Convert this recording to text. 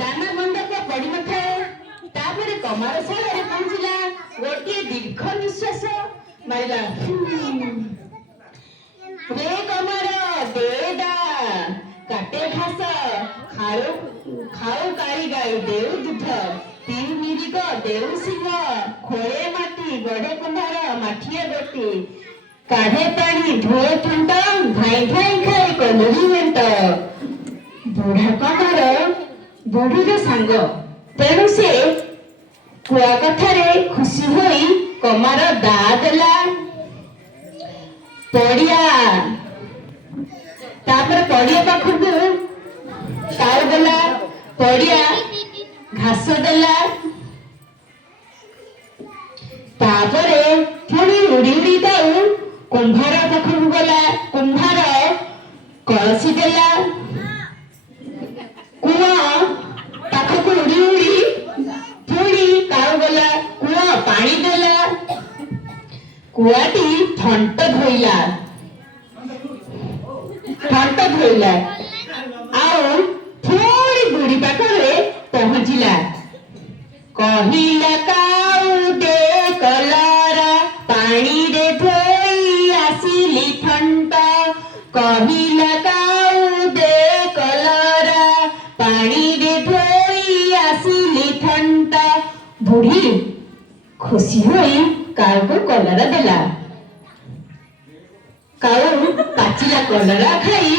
ଦାନା ଗଣ୍ଡକ ପଡିନଥାଏ। ତାପରେ କମାରଶାଳାରେ ପହଞ୍ଚିଲା। ଗୋଟିଏ ଦୀର୍ଘ ନିଶ୍ୱାସ ମାରିଲା। रे कमर देदा काटे घास खाओ काली गाई देउ दुध पिउ मिरिग देउ सिंह खोळे माटी गढ़े कुंभार माठिया गोटी काढ़े पानी धोए तुंड घाई घाई खाई कलुरी मेंट बुढ़ा कमर बुढ़ीर सांग तेणु से कुआ कथारे खुशी होई कमार दा देला पड़िया तापर पड़िया पाखकू काउ देला पड़िया घास देला तापरे पुणी उड़ी उड़ी दाऊ कुंभार पाखकू गला कुंभार कलसी देला कुआ पाखकू उड़ी उड़ी पुणी काउ गला कुआ पानी देला कुआटी थंट धोइला आउ पुणी बुढ़ी पाखरे पहुंचिला कहिला काउ दे कलरा पानी रे धोई आसिली थंट कहिला काउ दे कलरा पानी रे धोई आसिली थंट बुढ़ी खुशी होई काउ को कलरा देला काउ पाचिला कलरा खाई